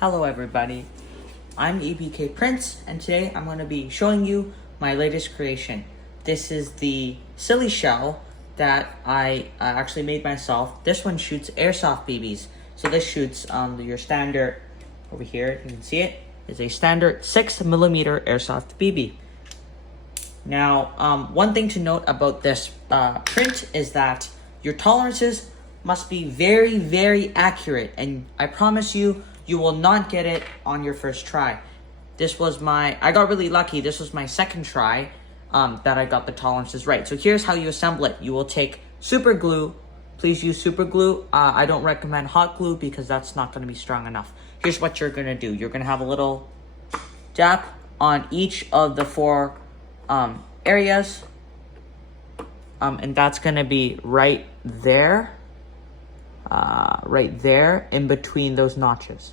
Hello everybody, I'm EPK Prince, and today I'm going to be showing you my latest creation. This is the silly shell that I actually made myself. This one shoots Airsoft BBs. So this shoots your standard, over here you can see it, is a standard 6mm Airsoft BB. Now, one thing to note about this print is that your tolerances must be very, very accurate, and I promise you, you will not get it on your first try. I got really lucky. This was my second try that I got the tolerances right. So here's how you assemble it. You will take super glue. Please use super glue. I don't recommend hot glue because that's not going to be strong enough. Here's what you're going to do. You're going to have a little dap on each of the four areas. And that's going to be right there in between those notches.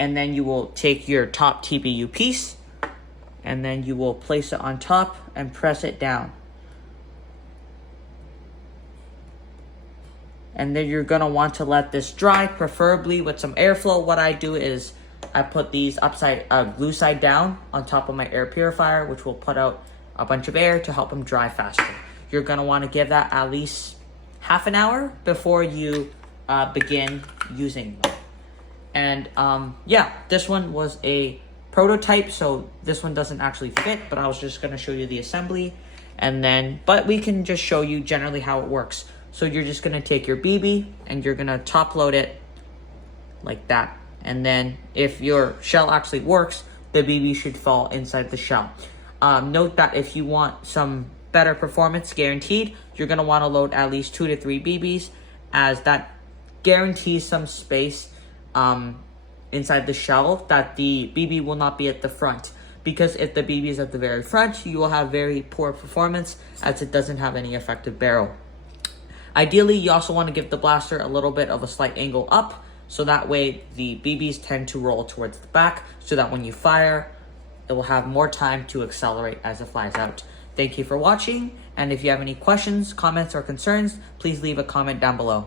And then you will take your top TPU piece and then you will place it on top and press it down. And then you're going to want to let this dry, preferably with some airflow. What I do is I put these glue side down on top of my air purifier, which will put out a bunch of air to help them dry faster. You're going to want to give that at least half an hour before you begin using them. And yeah, this one was a prototype, so this one doesn't actually fit, but I was just going to show you the assembly. But we can just show you generally how it works. So you're just going to take your BB and you're going to top load it like that. And then if your shell actually works, the BB should fall inside the shell. Note that if you want some better performance guaranteed, you're going to want to load at least 2 to 3 BBs, as that guarantees some space inside the shell, that the BB will not be at the front. Because if the BB is at the very front, you will have very poor performance, as it doesn't have any effective barrel. Ideally, you also want to give the blaster a little bit of a slight angle up, so that way the BBs tend to roll towards the back, so that when you fire, it will have more time to accelerate as it flies out. Thank you for watching, and if you have any questions, comments, or concerns, please leave a comment down below.